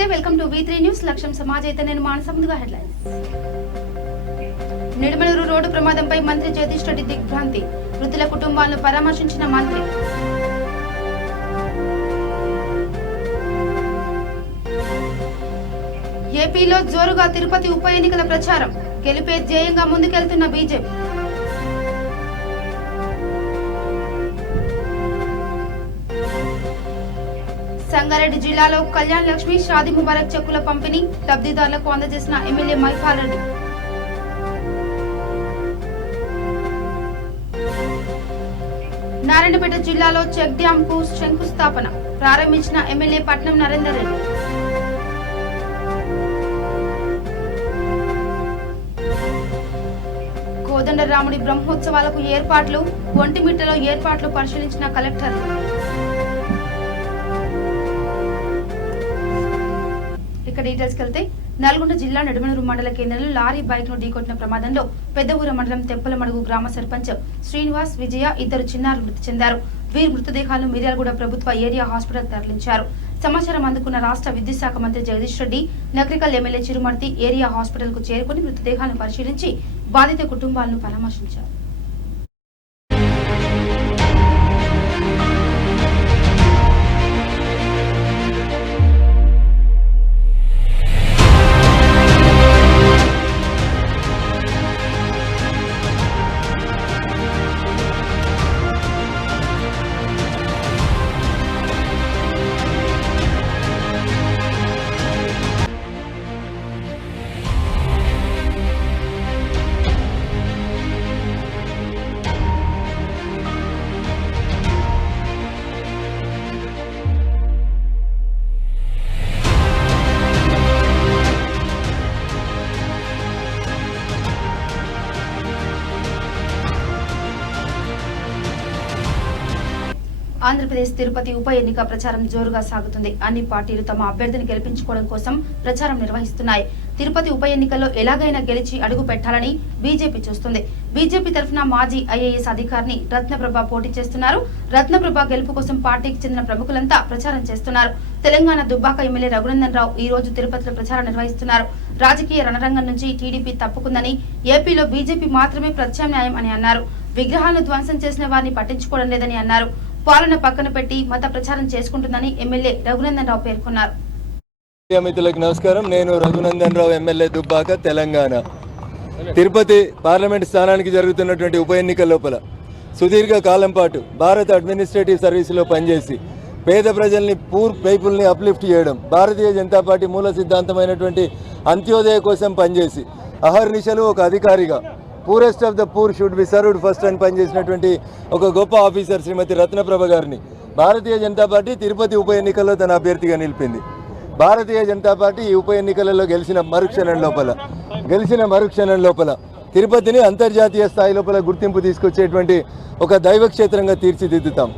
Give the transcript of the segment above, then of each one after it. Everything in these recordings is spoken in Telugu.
నమస్తే వెల్కమ్ టు V3 న్యూస్ లక్ష్యం సమాజ్ అయితే నేను మానస ముందుగా హెడ్లైన్స్. నిడమలూరు రోడ్డు ప్రమాదంపై మంత్రి జగదీష్ రెడ్డి దిగ్భ్రాంతి, మృతుల కుటుంబాలను పరామర్శించిన మంత్రి. ఏపీలో జోరుగా తిరుపతి ఉప ఎన్నికల ప్రచారం, గెలిపే ధ్యేయంగా ముందుకెళ్తున్న బీజేపీ. సంగారెడ్డి జిల్లాలో కళ్యాణ్ లక్ష్మి షాదీ ముబారక్ చెక్కుల పంపిణీ, లబ్ధిదారులకు అందజేసిన ఎమ్మెల్యే మైపాల్ రెడ్డి. నారాయణపేట జిల్లాలో చెక్ డ్యాం కు శంకుస్థాపన, ప్రారంభించిన ఎమ్మెల్యే పట్నం నరేందర్ రెడ్డి. కోదండరాముడి బ్రహ్మోత్సవాలకు ఏర్పాట్లు, ఒంటిమిట్టలో ఏర్పాట్లు పరిశీలించిన కలెక్టర్. డీటెయిల్స్ వెళ్తే నల్గొండ జిల్లా నిడమలూరు మండల కేంద్రంలో లారీ బైక్ ను ఢీకొట్టిన ప్రమాదంలో పెద్దవూర మండలం తెప్పలమడుగు గ్రామ సర్పంచ్ శ్రీనివాస్, విజయ ఇద్దరు చిన్నారులు మృతి చెందారు. వీరి మృతదేహాలను మిర్యాలగూడ ప్రభుత్వ ఏరియా హాస్పిటల్ తరలించారు. సమాచారం అందుకున్న రాష్ట్ర విద్యుత్ శాఖ మంత్రి Jagadish Reddy Nagarikal MLA Chirumarthi area hospital కు చేరుకుని మృతదేహాలను పరిశీలించి బాధిత కుటుంబాలను పరామర్శించారు. ఆంధ్రప్రదేశ్ తిరుపతి ఉప ఎన్నిక ప్రచారం జోరుగా సాగుతుంది. అన్ని పార్టీలు తమ అభ్యర్థిని గెలిపించుకోవడం కోసం ప్రచారం నిర్వహిస్తున్నాయి. తిరుపతి ఉప ఎన్నికల్లో ఎలాగైనా గెలిచి అడుగు పెట్టాలని బీజేపీ చూస్తుంది. బీజేపీ తరఫున మాజీ ఐఏఎస్ అధికారిని రత్నప్రభ పోటీ చేస్తున్నారు. రత్నప్రభ గెలుపు కోసం పార్టీకి చెందిన ప్రముఖులంతా ప్రచారం చేస్తున్నారు. తెలంగాణ దుబ్బాక ఎమ్మెల్యే రఘునందన్ రావు ఈ రోజు తిరుపతిలో ప్రచారం నిర్వహిస్తున్నారు. రాజకీయ రణరంగం నుంచి టీడీపీ తప్పుకుందని, ఏపీలో బీజేపీ మాత్రమే ప్రత్యామ్నాయం అని అన్నారు. విగ్రహాలను ధ్వంసం చేసిన వారిని పట్టించుకోవడం లేదని అన్నారు. పాలన పక్కన పెట్టి మత ప్రచారం చేసుకుంటుందని ఎమ్మెల్యే రఘునందన్ రావు పేర్కొన్నారు. మిత్రులకు నమస్కారం. నేను రఘునందన్ రావు, ఎమ్మెల్యే దుబ్బాక, తెలంగాణ. తిరుపతి పార్లమెంట్ స్థానానికి జరుగుతున్నటువంటి ఉప ఎన్నికల లోపల సుదీర్ఘ కాలం పాటు భారత అడ్మినిస్ట్రేటివ్ సర్వీసులో పనిచేసి పేద ప్రజల్ని, పూర్ పీపుల్ని అప్లిఫ్ట్ చేయడం, భారతీయ జనతా పార్టీ మూల సిద్ధాంతమైనటువంటి అంత్యోదయ కోసం పనిచేసి అహర్నిశలు ఒక అధికారిగా poorest of the poor should be served first అని పనిచేసినటువంటి ఒక గొప్ప ఆఫీసర్ శ్రీమతి రత్నప్రభ గారిని భారతీయ జనతా పార్టీ తిరుపతి ఉప ఎన్నికల్లో తన అభ్యర్థిగా నిలిపింది. భారతీయ జనతా పార్టీ ఈ ఉప ఎన్నికలలో గెలిచిన మరుక్షణం లోపల తిరుపతిని అంతర్జాతీయ స్థాయి లోపల గుర్తింపు తీసుకొచ్చేటువంటి ఒక దైవక్షేత్రంగా తీర్చిదిద్దుతాం.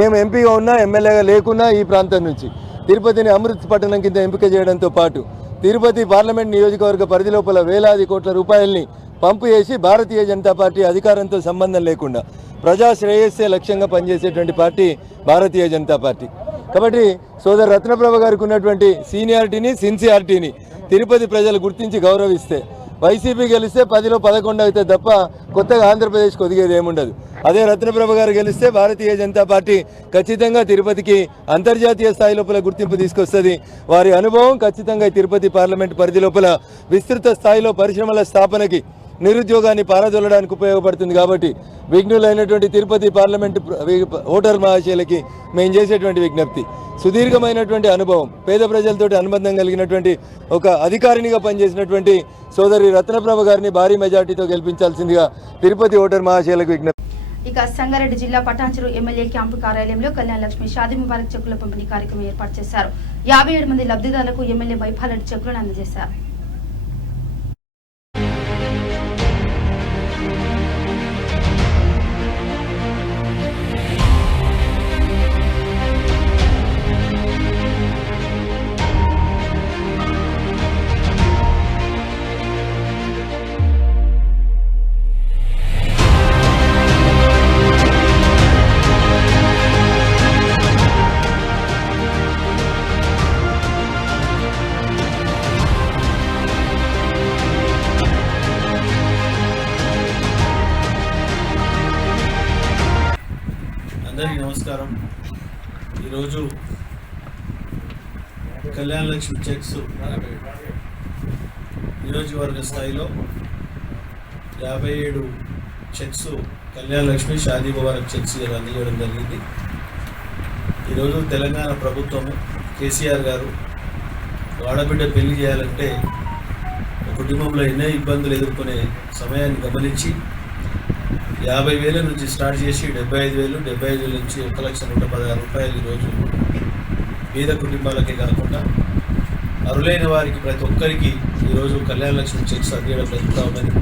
మేము ఎంపీగా ఉన్నా, ఎమ్మెల్యేగా లేకున్నా ఈ ప్రాంతం నుంచి తిరుపతిని అమృత్ పట్టణం కింద ఎంపిక చేయడంతో పాటు తిరుపతి పార్లమెంట్ నియోజకవర్గ పరిధి లోపల వేలాది కోట్ల రూపాయల్ని పంపు చేసి భారతీయ జనతా పార్టీ అధికారంతో సంబంధం లేకుండా ప్రజా శ్రేయస్సే లక్ష్యంగా పనిచేసేటువంటి పార్టీ భారతీయ జనతా పార్టీ. కాబట్టి సోదరు రత్నప్రభ గారికి ఉన్నటువంటి సీనియారిటీని, సిన్సియారిటీని తిరుపతి ప్రజలు గుర్తించి గౌరవిస్తే వైసీపీ గెలిస్తే 10లో 11 అయితే తప్ప కొత్తగా ఆంధ్రప్రదేశ్కి ఒదిగేది ఏముండదు. అదే రత్నప్రభ గారు గెలిస్తే భారతీయ జనతా పార్టీ ఖచ్చితంగా తిరుపతికి అంతర్జాతీయ స్థాయి లోపల గుర్తింపు తీసుకొస్తుంది. వారి అనుభవం ఖచ్చితంగా తిరుపతి పార్లమెంట్ పరిధి లోపల విస్తృత స్థాయిలో పరిశ్రమల స్థాపనకి, నిరుద్యోగాన్ని పారదోలడానికి ఉపయోగపడుతుంది. కాబట్టి విఘ్నులైనటువంటి తిరుపతి పార్లమెంట్ ఓటర్ మహాశయులకి మేము చేసేటువంటి విజ్ఞప్తి, సుదీర్ఘమైనటువంటి అనుభవం, పేద ప్రజలతో అనుబంధం కలిగినటువంటి ఒక అధికారినిగా పనిచేసినటువంటి సోదరి రత్నప్రభ గారిని భారీ మెజార్టీతో గెలిపించాల్సిందిగా తిరుపతి ఓటర్ మహాశయులకు విజ్ఞప్తి. ఇక సంగారెడ్డి జిల్లా పటాన్చెరు ఎమ్మెల్యే క్యాంపు కార్యాలయంలో కళ్యాణ్ లక్ష్మి షాదీ ముబారక్ చెక్కుల పంపిణీ కార్యక్రమం ఏర్పాటు చేశారు. 57 మంది లబ్ధిదారులకు ఎమ్మెల్యే మైపాల్ రెడ్డి చెక్కులను అందజేశారు. ఈరోజు కళ్యాణ లక్ష్మి చెక్స్ నియోజకవర్గ స్థాయిలో 57 చెక్స్ కళ్యాణ లక్ష్మి షాదీ ముబారక్ చెక్స్ అందజేయడం జరిగింది. ఈరోజు తెలంగాణ ప్రభుత్వము కేసీఆర్ గారు ఆడబిడ్డ పెళ్లి చేయాలంటే కుటుంబంలో ఎన్నో ఇబ్బందులు ఎదుర్కొనే సమయాన్ని గమనించి 50,000 నుంచి స్టార్ట్ చేసి 75,000, 75,000 నుంచి 1,116,000 రూపాయలు ఈరోజు పేద కుటుంబాలకే కాకుండా అరులైన వారికి ప్రతి ఒక్కరికి ఈరోజు కళ్యాణ లక్ష్మి చెక్స్ అందించడం జరుగుతూ ఉన్నది.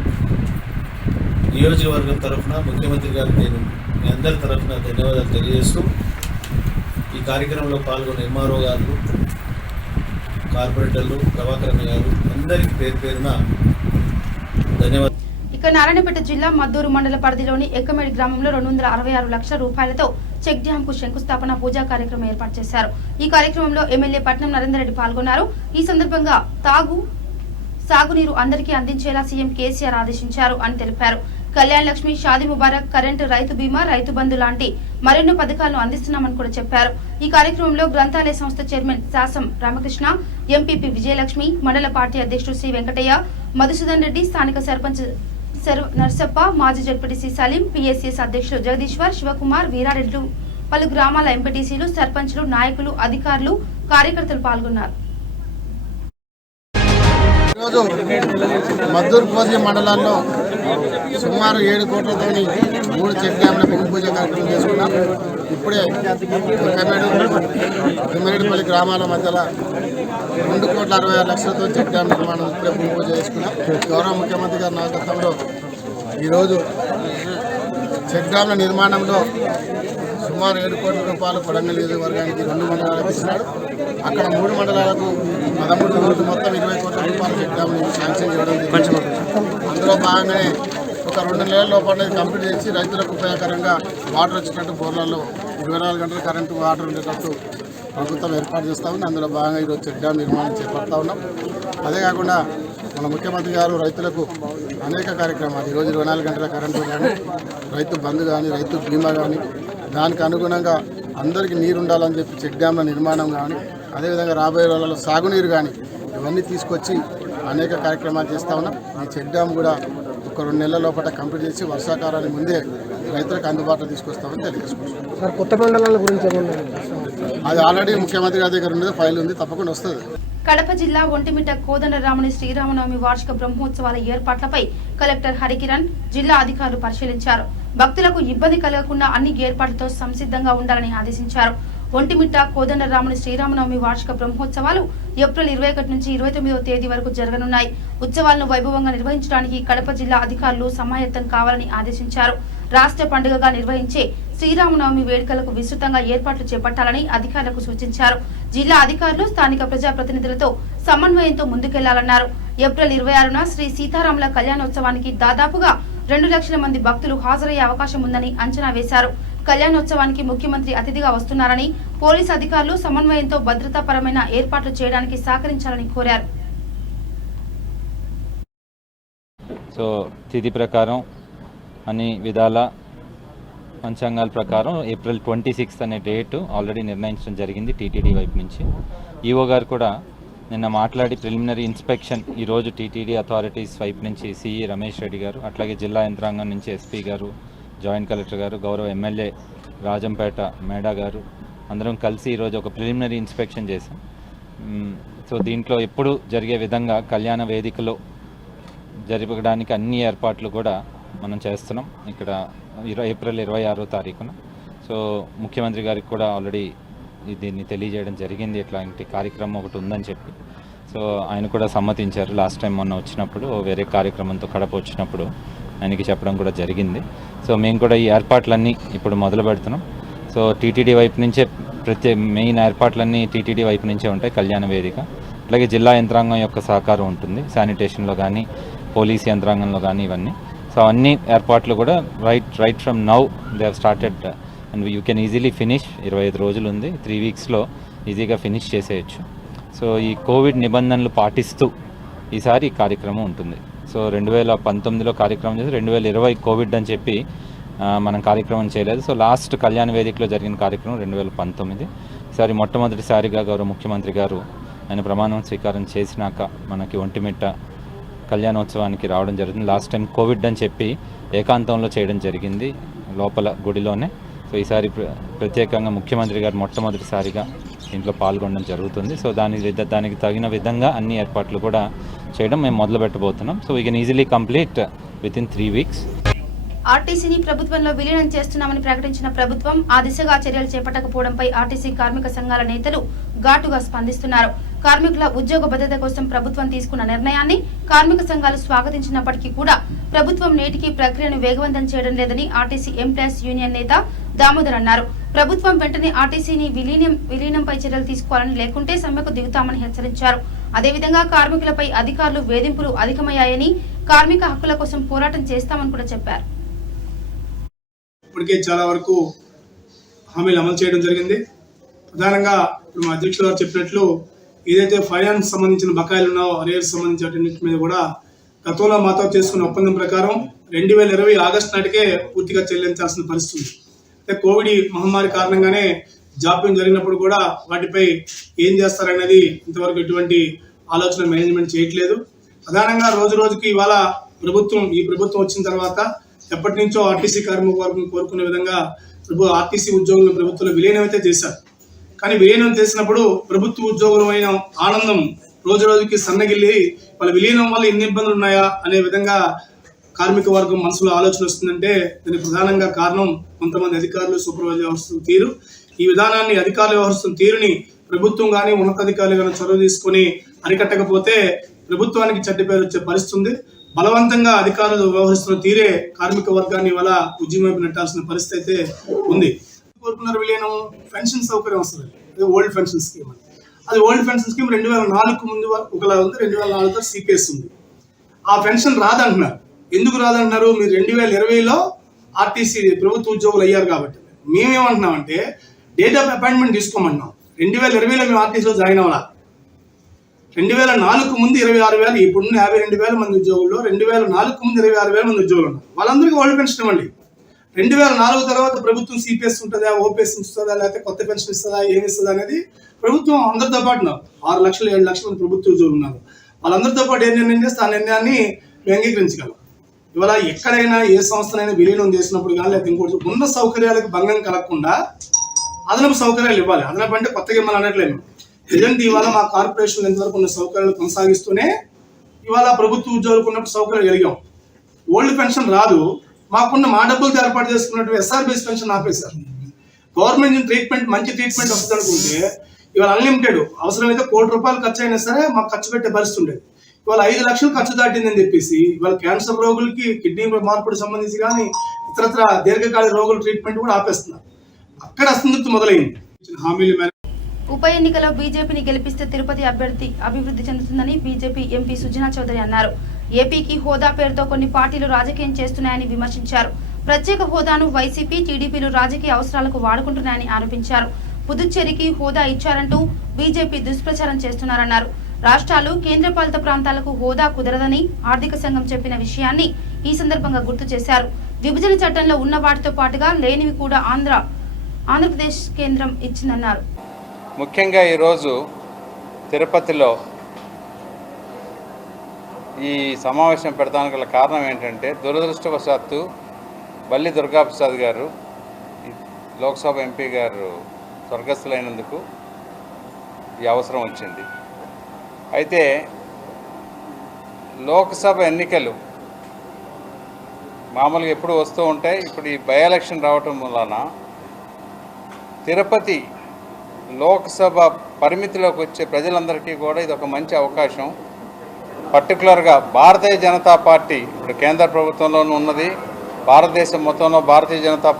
నియోజకవర్గం తరఫున ముఖ్యమంత్రి గారికి నేను మీ అందరి తరఫున ధన్యవాదాలు తెలియజేస్తూ ఈ కార్యక్రమంలో పాల్గొన్న ఎంఆర్ఓ గారు, కార్పొరేటర్లు, ప్రభాకరన్ గారు అందరికీ పేరు పేరున ధన్యవాదాలు. ఇక నారాయణపేట జిల్లా మద్దూరు మండల పరిధిలోని ఎక్కమేడి గ్రామంలో 266 లక్షల రూపాయలతో చెక్ డ్యాం కు శంకుస్థాపన పూజా కార్యక్రమం ఏర్పాటు చేశారు. ఈ కార్యక్రమంలో ఎమ్మెల్యే పట్నం నరేందర్ రెడ్డి పాల్గొన్నారు. ఈ సందర్భంగా సాగునీరు అందరికీ అందించేలా సీఎం కేసీఆర్ ఆదేశించారు అని తెలిపారు. కళ్యాణ లక్ష్మి, షాదీ ముబారక్, కరెంటు, రైతు బీమా, రైతు బంధు లాంటి మరెన్నో పథకాలను అందిస్తున్నామని కూడా చెప్పారు. ఈ కార్యక్రమంలో గ్రంథాలయ సంస్థ చైర్మన్ శాసం రామకృష్ణ, ఎంపీపీ విజయలక్ష్మి, మండల పార్టీ అధ్యక్షుడు శ్రీ వెంకటయ్య, మధుసూదన్ రెడ్డి, స్థానిక సర్పంచ్ నర్సప్ప, మాజీ జడ్పీటీసీ సలీం, పిఎస్సిఎస్ అధ్యక్షులు జగదీశ్వర్, శివకుమార్, వీరారెడ్డి, పలు గ్రామాల ఎంపీటీసీలు, సర్పంచ్లు, నాయకులు, అధికారులు, కార్యకర్తలు పాల్గొన్నారు. ఈరోజు మద్దూరు కోసి మండలాల్లో సుమారు 7 కోట్లతో 3 చెక్ డ్యాంల భూమి పూజ కార్యక్రమం చేసుకున్నాం. ఇప్పుడే ఎమ్మెల్యేపల్లి గ్రామాల మధ్యలో 2,66,00,000తో చెక్ డ్యాం నిర్మాణం ఇప్పుడే భూమి పూజ చేసుకున్నాం. గౌరవ ముఖ్యమంత్రి గారి నాయకత్వంలో ఈరోజు చెక్ డ్యాంల నిర్మాణంలో సుమారు 7 కోట్ల రూపాయలు కొడంగల్ నియోజకవర్గానికి 2 మండలాలకు ఇస్తున్నాడు. అక్కడ 3 మండలాలకు 13 రోజులు మొత్తం 20 కోట్ల రూపాయల చెక్ డ్యాం శాంక్షన్ చేయడం జరిగింది. అందులో భాగంగానే ఒక 2 నెలల లోపల కంప్లీట్ చేసి రైతులకు ఉపయోగకరంగా వాటర్ వచ్చేటట్టు బోర్లలో 24 గంటల కరెంటు వాటర్ ఉండేటట్టు ప్రభుత్వం ఏర్పాటు చేస్తూ ఉంది. అందులో భాగంగా ఈరోజు చెక్ డ్యాం నిర్మాణం చేపడతా ఉన్నాం. అదే కాకుండా మన ముఖ్యమంత్రి గారు రైతులకు అనేక కార్యక్రమాలు ఈరోజు 24 గంటల కరెంటు కానీ, రైతు బంధు కానీ, రైతు బీమా కానీ, దానికి అనుగుణంగా అందరికీ నీరు ఉండాలని చెప్పి చెక్ డ్యాంల నిర్మాణం కానీ, అదేవిధంగా రాబోయే రోజుల్లో సాగునీరు కానీ ఇవన్నీ తీసుకొచ్చి అనేక కార్యక్రమాలు చేస్తూ ఉన్నాం. ఈ చెక్ డ్యాం కూడా ఒక 2 నెలల లోపల కంప్లీట్ చేసి వర్షాకాలానికి ముందే రైతులకు అందుబాటులో తీసుకొస్తామని తెలియజేసుకుంటాం. కొత్త మండలాల గురించి అది ఆల్రెడీ ముఖ్యమంత్రి గారి దగ్గర ఉండేది, ఫైల్ ఉంది, తప్పకుండా వస్తుంది. కడప జిల్లా ఒంటిమిట్ట కోదండరాముని శ్రీరామనవమి వార్షిక బ్రహ్మోత్సవాల ఏర్పాట్లపై కలెక్టర్ హరికిరణ్, జిల్లా అధికారులు పరిశీలించారు. భక్తులకు ఇబ్బంది కలగకుండా అన్ని ఏర్పాట్లతో సంసిద్ధంగా ఉండాలని ఆదేశించారు. ఒంటిమిట్ట కోదండరాముని శ్రీరామనవమి వార్షిక బ్రహ్మోత్సవాలు ఏప్రిల్ 21 నుంచి 29వ తేదీ వరకు జరగనున్నాయి. ఉత్సవాలను వైభవంగా నిర్వహించడానికి కడప జిల్లా అధికారులు సమాయత్తం కావాలని ఆదేశించారు. రాష్ట్ర పండుగగా నిర్వహించే శ్రీరామనవమి వేడుకలకు విస్తృతంగా ఏర్పాట్లు చేపట్టాలని అధికారులకు సూచించారు. జిల్లా అధికారులు స్థానిక ప్రజాప్రతినిధులతో సమన్వయంతో ముందుకెళ్లాలన్నారు. ఏప్రిల్ 26న శ్రీ సీతారాముల కళ్యాణోత్సవానికి దాదాపుగా 2 లక్షల మంది భక్తులు హాజరయ్యే అవకాశం ఉందని అంచనా వేశారు. కళ్యాణోత్సవానికి ముఖ్యమంత్రి అతిథిగా వస్తున్నారని, పోలీసు అధికారులు సమన్వయంతో భద్రతాపరమైన ఏర్పాట్లు చేయడానికి సహకరించాలని కోరారు. సో తిథి ప్రకారం అన్ని విధాల పంచాంగాల ప్రకారం ఏప్రిల్ 26 అనే డేట్ ఆల్రెడీ నిర్ణయించడం జరిగింది టీటీడీ వైపు నుంచి. ఈఓ గారు కూడా నిన్న మాట్లాడి ప్రిలిమినరీ ఇన్స్పెక్షన్ ఈరోజు టీటీడీ అథారిటీస్ వైపు నుంచి సిఈ రమేష్ రెడ్డి గారు, అట్లాగే జిల్లా యంత్రాంగం నుంచి ఎస్పీ గారు, జాయింట్ కలెక్టర్ గారు, గౌరవ ఎమ్మెల్యే రాజంపేట మేడా గారు అందరం కలిసి ఈరోజు ఒక ప్రిలిమినరీ ఇన్స్పెక్షన్ చేశాం. సో దీంట్లో ఎప్పుడు జరిగే విధంగా కళ్యాణ వేదికలో జరపడానికి అన్ని ఏర్పాట్లు కూడా మనం చేస్తున్నాం ఇక్కడ ఏప్రిల్ 26వ తారీఖున. సో ముఖ్యమంత్రి గారికి కూడా ఆల్రెడీ దీన్ని తెలియజేయడం జరిగింది, ఇట్లాంటి కార్యక్రమం ఒకటి ఉందని చెప్పి. సో ఆయన కూడా సమ్మతించారు. లాస్ట్ టైం మొన్న వచ్చినప్పుడు వేరే కార్యక్రమంతో కడప వచ్చినప్పుడు ఆయనకి చెప్పడం కూడా జరిగింది. సో మేము కూడా ఈ ఏర్పాట్లన్నీ ఇప్పుడు మొదలు పెడుతున్నాం. సో టీటీడీ వైపు నుంచే మెయిన్ ఏర్పాట్లన్నీ టీటీడీ వైపు నుంచే ఉంటాయి. కళ్యాణ వేదిక అట్లాగే జిల్లా యంత్రాంగం యొక్క సహకారం ఉంటుంది, శానిటేషన్లో కానీ పోలీస్ యంత్రాంగంలో కానీ ఇవన్నీ. సో అన్ని ఏర్పాట్లు కూడా right from now they have started and you can easily finish. 25 రోజులు ఉంది, 3 వీక్స్లో ఈజీగా ఫినిష్ చేసేయచ్చు. సో ఈ కోవిడ్ నిబంధనలు పాటిస్తూ ఈసారి ఈ కార్యక్రమం ఉంటుంది. సో 2019లో కార్యక్రమం చేసి 2020 కోవిడ్ అని చెప్పి మనం కార్యక్రమం చేయలేదు. సో లాస్ట్ కళ్యాణ వేదికలో జరిగిన కార్యక్రమం 2019. ఈసారి మొట్టమొదటిసారిగా గౌరవ ముఖ్యమంత్రి గారు ఆయన ప్రమాణం స్వీకారం చేసినాక మనకి ఒంటిమిట్ట కళ్యాణోత్సవానికి రావడం జరుగుతుంది. లాస్ట్ టైం కోవిడ్ అని చెప్పి ఏకాంతంలో చేయడం జరిగింది లోపల గుడిలోనే. సో ఈసారి ప్రత్యేకంగా ముఖ్యమంత్రి గారు మొట్టమొదటిసారిగా దీంట్లో పాల్గొనడం జరుగుతుంది. సో దానికి తగిన విధంగా అన్ని ఏర్పాట్లు కూడా చేయడం మేము మొదలు పెట్టబోతున్నాం. So we can easily complete within 3 weeks. ఆర్టీసీని ప్రభుత్వంలో విలీనం చేస్తున్నామని ప్రకటించిన ప్రభుత్వం ఆ దిశగా చర్యలు చేపట్టకపోవడంపై ఆర్టీసీ కార్మిక సంఘాల నేతలు ఘాటుగా స్పందిస్తున్నారు. కార్మికుల ఉద్యోగ భద్రత కోసం ప్రభుత్వం తీసుకున్న నిర్ణయాన్ని కార్మిక సంఘాలు స్వాగతించినప్పటికీ కూడా ప్రభుత్వం నేటికి ప్రక్రియను వేగవంతం చేయడం లేదని ఆర్టీసీ ఎంప్లాయీస్ యూనియన్ నేత దామోదర్ అన్నారు. ప్రభుత్వం వెంటనే ఆర్టీసీని విలీనంపై చర్యలు తీసుకోవాలని, లేకుంటే సమ్మెకు దిగుతామని హెచ్చరించారు. అదేవిధంగా కార్మికులపై అధికారులు వేధింపులు అధికమయ్యాయని, కార్మిక హక్కుల కోసం పోరాటం చేస్తామని కూడా చెప్పారు. ఇప్పటికే చాలా వరకు హామీలు అమలు చేయడం జరిగింది. ప్రధానంగా ఇప్పుడు మా అధ్యక్షులు గారు చెప్పినట్లు ఏదైతే ఫైనాన్స్ సంబంధించిన బకాయిలు ఉన్నాయో అరియర్స్ సంబంధించిన వాటి మీద కూడా గతంలో మాతో చేసుకున్న ఒప్పందం ప్రకారం 2020 ఆగస్టు నాటికే పూర్తిగా చెల్లించాల్సిన పరిస్థితి. అయితే కోవిడ్ మహమ్మారి కారణంగానే జాప్యం జరిగినప్పుడు కూడా వాటిపై ఏం చేస్తారనేది ఇంతవరకు ఎటువంటి ఆలోచన మేనేజ్మెంట్ చేయట్లేదు. ప్రధానంగా రోజు రోజుకి ఇవాళ ఈ ప్రభుత్వం వచ్చిన తర్వాత ఎప్పటి నుంచో ఆర్టీసీ కార్మిక వర్గం కోరుకునే విధంగా ఆర్టీసీ ఉద్యోగులను ప్రభుత్వంలో విలీనం అయితే చేశారు. కానీ విలీనం చేసినప్పుడు ప్రభుత్వ ఉద్యోగులమైన ఆనందం రోజు రోజుకి సన్నగిల్లి వాళ్ళ విలీనం వల్ల ఎన్ని ఇబ్బందులు ఉన్నాయా అనే విధంగా కార్మిక వర్గం మనసులో ఆలోచన వస్తుందంటే దానికి ప్రధానంగా కారణం కొంతమంది అధికారులు సూపర్వైజర్ వ్యవహరిస్తున్న తీరు. ఈ విధానాన్ని అధికారులు వ్యవహరిస్తున్న తీరుని ప్రభుత్వం కానీ ఉన్నతాధికారులు కానీ చొరవ తీసుకొని అరికట్టకపోతే ప్రభుత్వానికి చెడ్డ పేరు వచ్చే పరిస్థితి ఉంది. బలవంతంగా అధికారులు వ్యవహరిస్తున్న తీరే కార్మిక వర్గాన్ని ఇవాళ ఉద్యమం నెట్టాల్సిన పరిస్థితి అయితే ఉంది. కోరుకున్నారు విలీనం, పెన్షన్ సౌకర్యం వస్తుంది, ఓల్డ్ పెన్షన్ స్కీమ్ అని. అది ఓల్డ్ పెన్షన్ స్కీమ్ 2004 ముందు ఒకలా ఉంది, 2004 సిపిఎస్ ఉంది. ఆ పెన్షన్ రాదంటున్నారు. ఎందుకు రాదంటున్నారు? మీరు 2020లో ఆర్టీసీ ప్రభుత్వ ఉద్యోగులు అయ్యారు కాబట్టి. మేమేమంటున్నామంటే డేట్ ఆఫ్ అపాయింట్మెంట్ తీసుకోమంటున్నాం. 2020లో మేము ఆర్టీసీలో జాయిన్ అవ్వాలా. 2004 ముందు 26,000, ఇప్పుడున్న 52,000 మంది ఉద్యోగుల్లో 2004 ముందు 26,000 మంది ఉద్యోగులు ఉన్నారు. వాళ్ళందరికీ ఓల్డ్ పెన్షన్ ఇవ్వండి. 2004 తర్వాత ప్రభుత్వం సిపిఎస్ ఉంటుందా, ఓపీఎస్ ఇస్తుందా, లేకపోతే కొత్త పెన్షన్ ఇస్తుందా, ఏమి ఇస్తుందా అనేది ప్రభుత్వం అందరితో పాటు 6 లక్షలు 7 లక్షల మంది ప్రభుత్వ ఉద్యోగులు ఉన్నారు. వాళ్ళందరితో పాటు ఏ నిర్ణయం చేస్తే ఆ నిర్ణయాన్ని అంగీకరించగలం. ఇవాళ ఎక్కడైనా ఏ సంస్థనైనా విలీనం చేసినప్పుడు కానీ లేకపోతే ఇంకోటి ఉన్న సౌకర్యాలకు భంగం కలగకుండా అదనపు సౌకర్యాలు ఇవ్వాలి. అదనపు అంటే కొత్తగా ఇవ్వాలి అనట్లేదు. ప్రజెంట్ ఇవాళ మా కార్పొరేషన్ ఎంతవరకు ఉన్న సౌకర్యాలు కొనసాగిస్తూనే ఇవాళ ప్రభుత్వ ఉద్యోగులకు ఉన్నప్పుడు సౌకర్యాలు కలిగాం. ఓల్డ్ పెన్షన్ రాదు, మాకున్న మా డబ్బులతో ఏర్పాటు చేసుకున్నట్టు ఎస్ఆర్బీఎస్ పెన్షన్ ఆపేశారు. గవర్నమెంట్ ట్రీట్మెంట్ మంచి ట్రీట్మెంట్ వస్తుంది అనుకుంటే ఇవాళ అన్లిమిటెడ్ అవసరమైతే ₹1,00,00,000 ఖర్చు అయినా సరే మాకు ఖర్చు పెట్టే పరిస్థితి ఉండేది. ఇవాళ 5 లక్షలు ఖర్చు దాటిందని చెప్పేసి ఇవాళ క్యాన్సర్ రోగులకి, కిడ్నీ మార్పుకు సంబంధించి కానీ ఇతరత్ర దీర్ఘకాలిక రోగుల ట్రీట్మెంట్ కూడా ఆపేస్తున్నారు. అక్కడ అసంతృప్తి మొదలైంది. హామీలు ఉప ఎన్నికలో బీజేపీని గెలిపిస్తే తిరుపతి అభ్యర్థి అభివృద్ధి చెందుతుందని బీజేపీ ఎంపీ సుజనా చౌదరి అన్నారు. ఏపీకి హోదా పేరుతో కొన్ని పార్టీలు రాజకీయం చేస్తున్నాయని విమర్శించారు. ప్రత్యేక హోదాను వైసీపీ, టీడీపీలు రాజకీయ అవసరాలకు వాడుకుంటున్నాయని ఆరోపించారు. పుదుచ్చేరికి హోదా ఇచ్చారంటూ బీజేపీ దుష్ప్రచారం చేస్తున్నారన్నారు. రాష్ట్రాలు, కేంద్రపాలిత ప్రాంతాలకు హోదా కుదరదని ఆర్థిక సంఘం చెప్పిన విషయాన్ని ఈ సందర్భంగా గుర్తు చేశారు. విభజన చట్టంలో ఉన్న వాటితో పాటుగా లేనివి కూడా ఆంధ్రప్రదేశ్ కేంద్రం ఇచ్చిందన్నారు. ముఖ్యంగా ఈరోజు తిరుపతిలో ఈ సమావేశం పెడతానికి గల కారణం ఏంటంటే దురదృష్టవశాత్తు బల్లి దుర్గాప్రసాద్ గారు లోక్సభ ఎంపీ గారు స్వర్గస్థులైనందుకు ఈ అవసరం వచ్చింది. అయితే లోక్సభ ఎన్నికలు మామూలుగా ఎప్పుడు వస్తూ ఉంటాయి. ఇప్పుడు ఈ బై ఎలక్షన్ రావటం వలన తిరుపతి లోక్సభ పరిమితిలోకి వచ్చే ప్రజలందరికీ కూడా ఇది ఒక మంచి అవకాశం. పర్టికులర్గా భారతీయ జనతా పార్టీ ఇప్పుడు కేంద్ర ప్రభుత్వంలోనూ ఉన్నది, భారతదేశం మొత్తంలో భారతీయ జనతా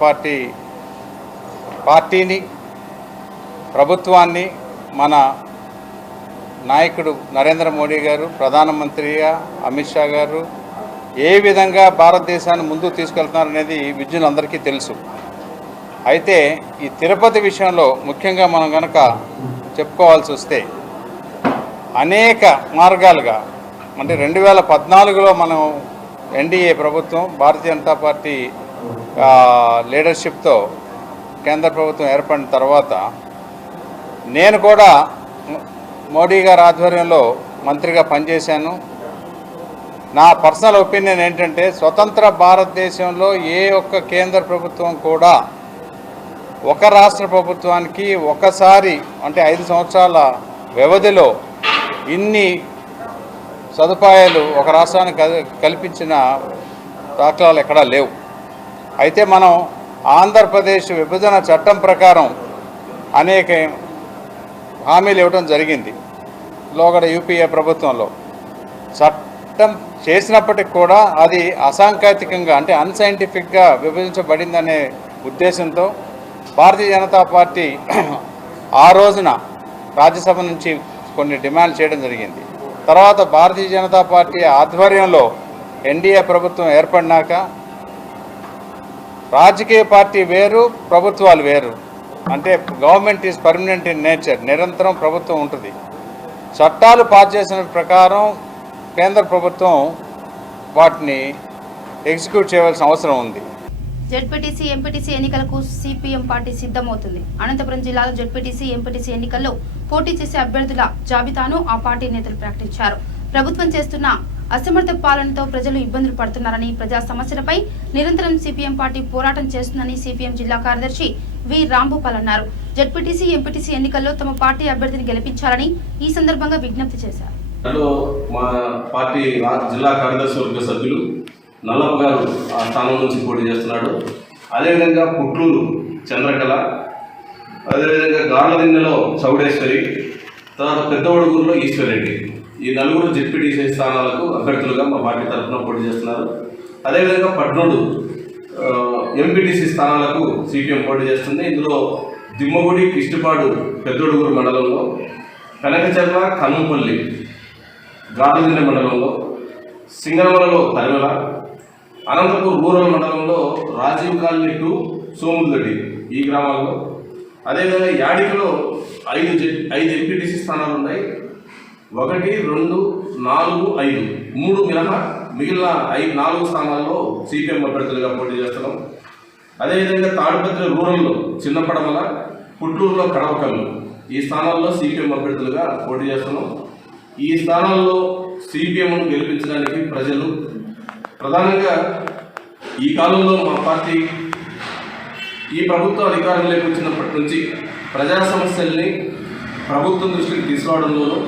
పార్టీని, ప్రభుత్వాన్ని మన నాయకుడు నరేంద్ర మోడీ గారు, ప్రధానమంత్రిగా అమిత్ షా గారు ఏ విధంగా భారతదేశాన్ని ముందుకు తీసుకెళ్తున్నారనేది విద్యులందరికీ తెలుసు. అయితే ఈ తిరుపతి విషయంలో ముఖ్యంగా మనం కనుక చెప్పుకోవాల్సి వస్తే అనేక మార్గాలుగా అంటే 2014లో మనం ఎన్డీఏ ప్రభుత్వం భారతీయ జనతా పార్టీ లీడర్షిప్తో కేంద్ర ప్రభుత్వం ఏర్పడిన తర్వాత నేను కూడా మోడీ గారి ఆధ్వర్యంలో మంత్రిగా పనిచేశాను. నా పర్సనల్ ఒపీనియన్ ఏంటంటే స్వతంత్ర భారతదేశంలో ఏ ఒక్క కేంద్ర ప్రభుత్వం కూడా ఒక రాష్ట్ర ప్రభుత్వానికి ఒకసారి అంటే 5 సంవత్సరాల వ్యవధిలో ఇన్ని సదుపాయాలు ఒక రాష్ట్రానికి కల్పించిన దాఖలాలు ఎక్కడా లేవు. అయితే మనం ఆంధ్రప్రదేశ్ విభజన చట్టం ప్రకారం అనేక హామీలు ఇవ్వడం జరిగింది. లోగడ యూపీఏ ప్రభుత్వంలో చట్టం చేసినప్పటికి కూడా అది అసాంకేతికంగా అంటే అన్సైంటిఫిక్గా విభజించబడిందనే ఉద్దేశంతో భారతీయ జనతా పార్టీ ఆ రోజున రాజ్యసభ నుంచి కొన్ని డిమాండ్ చేయడం జరిగింది. తర్వాత భారతీయ జనతా పార్టీ ఆధ్వర్యంలో ఎన్డీఏ ప్రభుత్వం ఏర్పడినాక రాజకీయ పార్టీ వేరు, ప్రభుత్వాలు వేరు. అంటే government is permanent in nature, నిరంతరం ప్రభుత్వం ఉంటుంది. చట్టాలు పాస్ చేసిన ప్రకారం కేంద్ర ప్రభుత్వం వాటిని ఎగ్జిక్యూట్ చేయవలసిన అవసరం ఉంది. జెడ్పీటీసీ ఎంపీటీసీ ఎన్నికలకు సిపిఎం పార్టీ సిద్ధమవుతుంది. అనంతపురం జిల్లాలో జెడ్పీటీసీ ఎంపీటీసీ ఎన్నికల్లో పోటీ చేసే అభ్యర్థుల జాబితాను ఆ పార్టీ నేతలు ప్రకటించారు. ప్రభుత్వం చేస్తున్న అసమర్థ పాలనతో ప్రజలు ఇబ్బందులు పడుతున్నారని, ప్రజా సమస్యలపై నిరంతరం సిపిఎం పార్టీ పోరాటం చేస్తుందని సిపిఎం జిల్లా కార్యదర్శి వి రాంభూపాల్ అన్నారు. జెడ్పీటీసీ ఎంపీటీసీ ఎన్నికల్లో తమ పార్టీ అభ్యర్థిని గెలిపించాలని ఈ సందర్భంగా విజ్ఞప్తి చేశారు. మా పార్టీ జిల్లా కార్యదర్శి వర్గ సభ్యులు నల్లప్ప గారు ఆ స్థానం నుంచి పోటీ చేస్తున్నాడు. అదేవిధంగా పుట్లూరు చంద్రకళ, అదేవిధంగా గార్లదిన్నెలో చౌడేశ్వరి, తర్వాత పెద్దవడుగురులో ఈశ్వరెడ్డి, ఈ 4 జెడ్పీటీసీ స్థానాలకు అభ్యర్థులుగా మా పార్టీ తరఫున పోటీ చేస్తున్నారు. అదేవిధంగా పట్నోడు ఎంపీటీసీ స్థానాలకు సిపిఎం పోటీ చేస్తుంది. ఇందులో దిమ్మగుడి, కిష్టిపాడు పెద్దొడుగురు మండలంలో, కనకచర్ల, కనుంపల్లి గార్లదిన్నె మండలంలో, సింగనమలలో తరిమల, అనంతపూర్ రూరల్ మండలంలో రాజీవ్ కాలనీ టు సోములదొడ్డి ఈ గ్రామాల్లో, అదేవిధంగా యాడికలో 5 ఎంపీటీసీ స్థానాలు ఉన్నాయి. 1, 2, 4, 5 3 మినహా మిగిలిన 4 స్థానాల్లో సిపిఎం అభ్యర్థులుగా పోటీ చేస్తున్నాం. అదేవిధంగా తాడిపత్రి రూరల్లో చిన్నపడమల, పుట్టూరులో కడవకల్లు ఈ స్థానాల్లో సిపిఎం అభ్యర్థులుగా పోటీ చేస్తున్నాం. ఈ స్థానాల్లో సిపిఎంను గెలిపించడానికి ప్రజలు ప్రధానంగా ఈ కాలంలో మా పార్టీ ఈ ప్రభుత్వం అధికారంలోకి వచ్చినప్పటి నుంచి ప్రజా సమస్యల్ని ప్రభుత్వం దృష్టికి తీసుకురావడంలోనూ,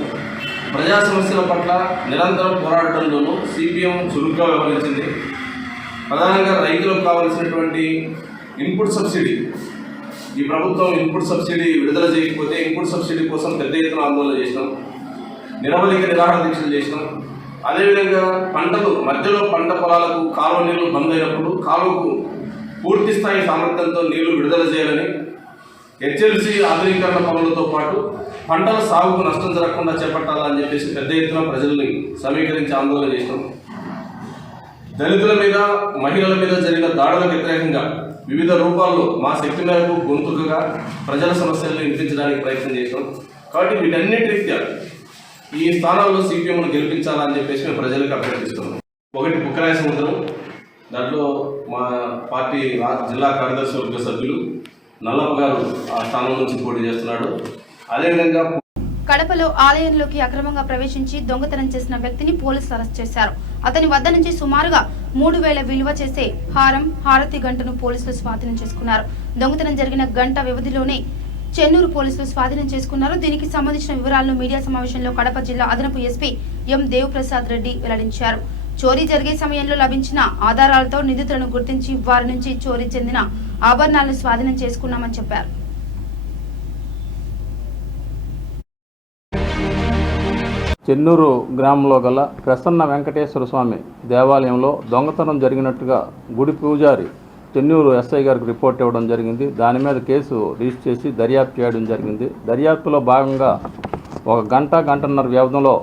ప్రజా సమస్యల పట్ల నిరంతరం పోరాడటంలోనూ సిపిఎం చురుగ్గా వ్యవహరించింది. ప్రధానంగా రైతులకు కావాల్సినటువంటి ఇన్పుట్ సబ్సిడీ, ఈ ప్రభుత్వం ఇన్పుట్ సబ్సిడీ విడుదల చేయకపోతే ఇన్పుట్ సబ్సిడీ కోసం పెద్ద ఎత్తున ఆందోళన చేసినాం, నిరవధిక నిరాహార దీక్షలు చేసినాం. అదేవిధంగా పంటలు మధ్యలో పంట పొలాలకు కాలువ నీళ్లు బంద్ అయినప్పుడు కాలువకు పూర్తి స్థాయి సామర్థ్యంతో నీళ్లు విడుదల చేయాలని, హెచ్ఎల్సీ ఆధునీకరణ పనులతో పాటు పంటల సాగుకు నష్టం జరగకుండా చేపట్టాలని చెప్పేసి పెద్ద ఎత్తున ప్రజల్ని సమీకరించి ఆందోళన చేసినాం. దళితుల మీద, మహిళల మీద జరిగిన దాడులకు వ్యతిరేకంగా వివిధ రూపాల్లో మా శక్తి మేరకు గొంతుకగా ప్రజల సమస్యలను వినిపించడానికి ప్రయత్నం చేసినాం. కాబట్టి వీటన్నిటి రీత్యా ఈ స్థానాల్లో సిపిఎంను గెలిపించాలని చెప్పేసి మేము ప్రజలకు అభ్యర్థిస్తున్నాం. 1 బుక్కరాయ సముద్రం, దాంట్లో మా పార్టీ జిల్లా కార్యదర్శి వర్గ సభ్యులు నల్లప్ప గారు ఆ స్థానం నుంచి పోటీ చేస్తున్నాడు. అదేవిధంగా కడపలో ఆలయంలోకి అక్రమంగా ప్రవేశించి దొంగతనం చేసిన వ్యక్తిని పోలీసులు అరెస్ట్ చేశారు. అతని వద్ద నుంచి సుమారుగా 3,000 విలువ చేసే హారం, హారతి గంటను పోలీసులు స్వాధీనం చేసుకున్నారు. దొంగతనం జరిగిన గంట వ్యవధిలోనే చెన్నూరు పోలీసులు స్వాధీనం చేసుకున్నారు. దీనికి సంబంధించిన వివరాలను మీడియా సమావేశంలో కడప జిల్లా అదనపు ఎస్పీ ఎం దేవప్రసాద్ రెడ్డి వెల్లడించారు. చోరీ జరిగే సమయంలో లభించిన ఆధారాలతో నిందితులను గుర్తించి వారి నుంచి చోరీ చెందిన ఆభరణాలను స్వాధీనం చేసుకున్నామని చెప్పారు. చెన్నూరు గ్రామంలో గల ప్రసన్న వెంకటేశ్వర స్వామి దేవాలయంలో దొంగతనం జరిగినట్టుగా గుడి పూజారి చెన్నూరు ఎస్ఐ గారికి రిపోర్ట్ ఇవ్వడం జరిగింది. దాని మీద కేసు రిజిస్టర్ చేసి దర్యాప్తు చేయడం జరిగింది. దర్యాప్తులో భాగంగా 1 గంటన్నర వ్యవధిలో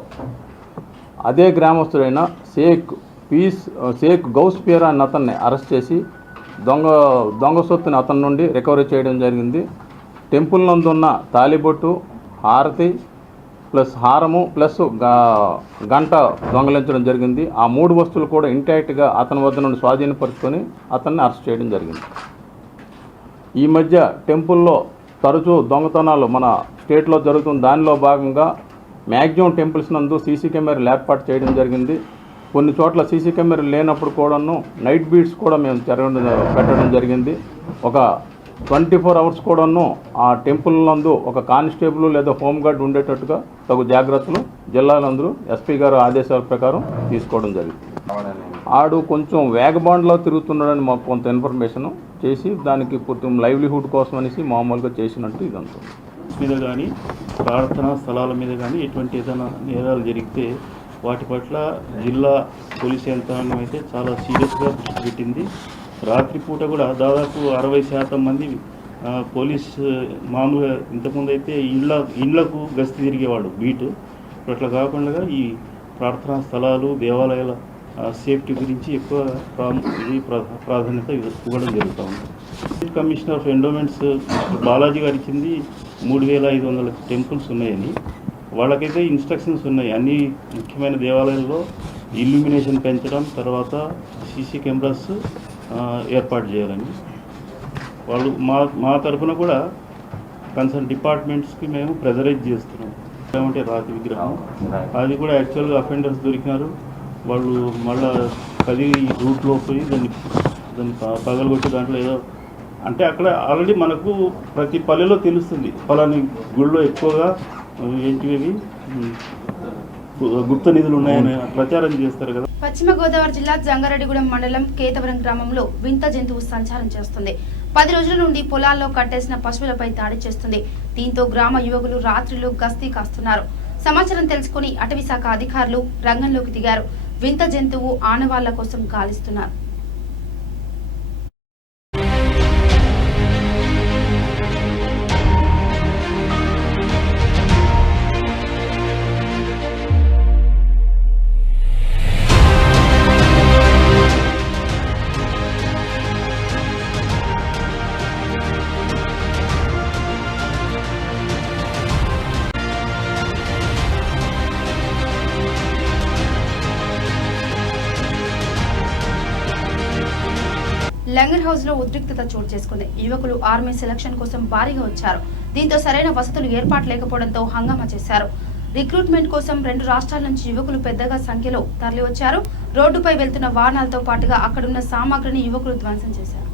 అదే గ్రామస్తుడైన షేక్ గౌస్పియర్ అన్న అతన్ని అరెస్ట్ చేసి దొంగ సొత్తుని అతని నుండి రికవరీ చేయడం జరిగింది. టెంపుల్ నందున్న తాలిబొట్టు, హారతి ప్లస్ హారము ప్లస్ గంట దొంగలించడం జరిగింది. ఆ 3 వస్తువులు కూడా ఇంటాక్ట్గా అతని వద్ద నుండి స్వాధీనపరుచుకొని అతన్ని అరెస్ట్ చేయడం జరిగింది. ఈ మధ్య టెంపుల్లో తరచూ దొంగతనాలు మన స్టేట్లో జరుగుతున్న దానిలో భాగంగా మ్యాక్సిమం టెంపుల్స్ నందు సీసీ కెమెరాలు ఏర్పాటు చేయడం జరిగింది. కొన్ని చోట్ల సీసీ కెమెరాలు లేనప్పుడు కూడాను నైట్ బీట్స్ కూడా మేము పెట్టడం జరిగింది. ఒక 24 అవర్స్ కూడాను ఆ టెంపుల్ నందు ఒక కానిస్టేబుల్ లేదా హోంగార్డ్ ఉండేటట్టుగా తగు జాగ్రత్తలు జిల్లాలందరూ ఎస్పీ గారు ఆదేశాల ప్రకారం తీసుకోవడం జరిగింది. ఆడు కొంచెం వేగబాండ్లో తిరుగుతున్నాడని మాకు కొంత ఇన్ఫర్మేషన్ చేసి దానికి పూర్తి లైవ్లీహుడ్ కోసం అనేసి మామూలుగా చేసినట్టు ఇదంతా మీద కానీ ప్రార్థనా స్థలాల మీద కానీ ఎటువంటి ఏదైనా నేరాలు జరిగితే వాటి పట్ల జిల్లా పోలీస్ యంత్రాంగం అయితే చాలా సీరియస్గా దృష్టి పెట్టింది. రాత్రిపూట కూడా దాదాపు 60% మంది పోలీస్ మామూలుగా ఇంతకుముందు అయితే ఇండ్లకు గస్తీ తిరిగేవాడు బీటు. అట్లా కాకుండా ఈ ప్రార్థనా స్థలాలు దేవాలయాల సేఫ్టీ గురించి ఎక్కువ ప్రాధాన్యత ఇవ్వడం జరుగుతూ ఉంది. State commissioner of endowments Balaji గారు ఇచ్చింది 3500 టెంపుల్స్ ఉన్నాయని. వాళ్ళకైతే ఇన్స్ట్రక్షన్స్ ఉన్నాయి అన్ని ముఖ్యమైన దేవాలయాల్లో ఇల్యూమినేషన్ పెంచడం, తర్వాత సీసీ కెమెరాస్ ఏర్పాటు చేయాలని. వాళ్ళు మా తరఫున కూడా కన్సర్న్ డిపార్ట్మెంట్స్కి మేము ప్రెజరైజ్ చేస్తున్నాం. ఏమంటే రాతి విగ్రహం అది కూడా యాక్చువల్గా అఫెండర్స్ దొరికినారు. వాళ్ళు మళ్ళా కదిలి రూట్లో పోయి దాన్ని పగలగొట్టి దాంట్లో ఏదో అంటే అక్కడ ఆల్రెడీ మనకు ప్రతి పల్లెలో తెలుస్తుంది పలాని గుళ్ళో ఎక్కువగా ఏంటివి గుప్త నిధులు ఉన్నాయని ప్రచారం చేస్తారు కదా. పశ్చిమ గోదావరి జిల్లా జంగారెడ్డిగూడెం మండలం కేతవరం గ్రామంలో వింత జంతువు సంచారం చేస్తుంది. 10 రోజుల నుండి పొలాల్లో కట్టేసిన పశువులపై దాడి చేస్తుంది. దీంతో గ్రామ యువకులు రాత్రులు గస్తీ కాస్తున్నారు. సమాచారం తెలుసుకుని అటవీ శాఖ అధికారులు రంగంలోకి దిగారు. వింత జంతువు ఆనవాళ్ల కోసం గాలిస్తున్నారు. లంగర్ హౌస్ లో ఉద్రిక్తత చోటు చేసుకుంది. యువకులు ఆర్మీ సెలక్షన్ కోసం భారీగా వచ్చారు. దీంతో సరైన వసతులు ఏర్పాటు లేకపోవడంతో హంగామా చేశారు. రిక్రూట్మెంట్ కోసం 2 రాష్ట్రాల నుంచి యువకులు పెద్దగా సంఖ్యలో తరలివచ్చారు. రోడ్డుపై వెళ్తున్న వాహనాలతో పాటుగా అక్కడున్న సామాగ్రిని యువకులు ధ్వంసం చేశారు.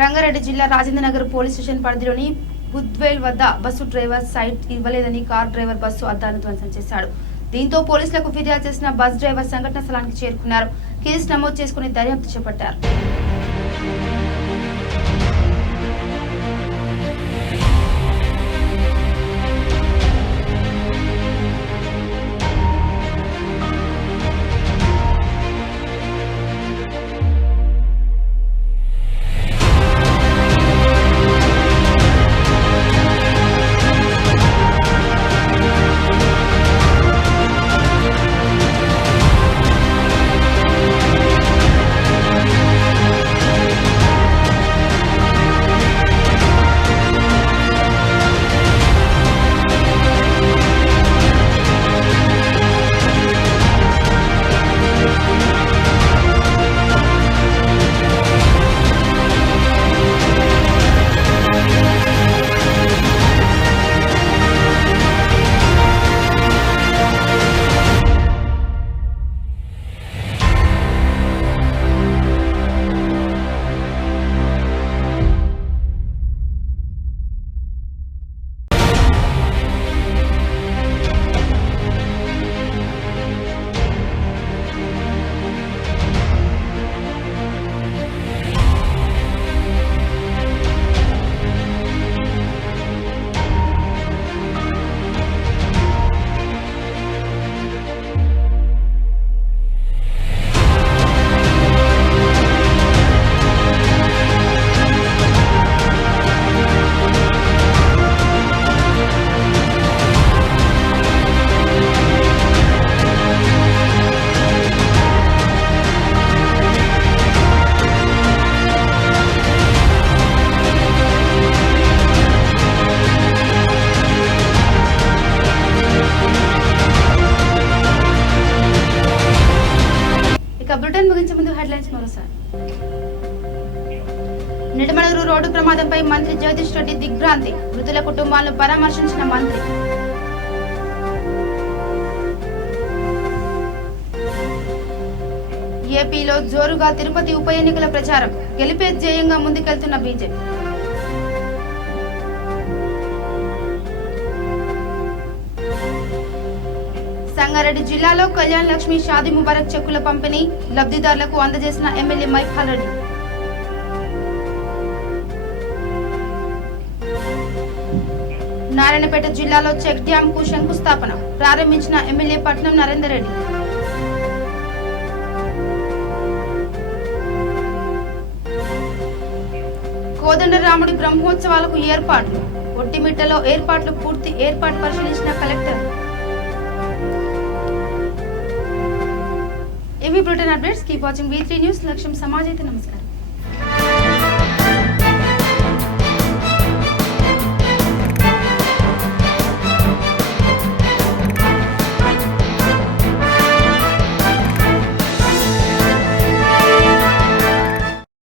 రంగారెడ్డి జిల్లా రాజేంద్రనగర్ పోలీస్ స్టేషన్ పరిధిలోని బుద్వేల్ వద్ద బస్సు డ్రైవర్ సైట్ ఇవ్వలేదని కార్ డ్రైవర్ బస్సు అద్దాలను ధ్వంసం చేశాడు. దీంతో పోలీసులకు ఫిర్యాదు చేసిన బస్ డ్రైవర్ సంఘటన స్థలానికి చేరుకున్నారు. కేసు నమోదు చేసుకుని దర్యాప్తు చేపట్టారు. బులెటిన్ ముగించే ముందు హెడ్లైన్స్ మరోసారి. నిడమనూరు రోడ్డు ప్రమాదంపై మంత్రి జగదీష్ రెడ్డి దిగ్భ్రాంతి, మృతుల కుటుంబాలను పరామర్శించిన మంత్రి. ఏపీలో జోరుగా తిరుపతి ఉప ఎన్నికల ప్రచారం, గెలిపే ధ్యేయంగా ముందుకెళ్తున్న బీజేపీ. సంగారెడ్డి జిల్లాలో కళ్యాణ్ లక్ష్మి షాదీ ముబారక్ చెక్కుల పంపిణీ, లబ్ధిదారులకు అందజేసిన ఎమ్మెల్యే మైఖాల్ రెడ్డి. నారాయణపేట జిల్లాలో చెక్ డ్యాం కు శంకుస్థాపన, ప్రారంభించిన ఎమ్మెల్యే పట్నం నరేందర్ రెడ్డి. కోదండరాముడి బ్రహ్మోత్సవాలకు ఏర్పాట్లు, ఒట్టిమిట్టలో పూర్తి ఏర్పాటు పరిశీలించిన కలెక్టర్. ఇవి Britain updates. Keep watching V3 news. లక్ష్యం సమాజైతే. నమస్కారం.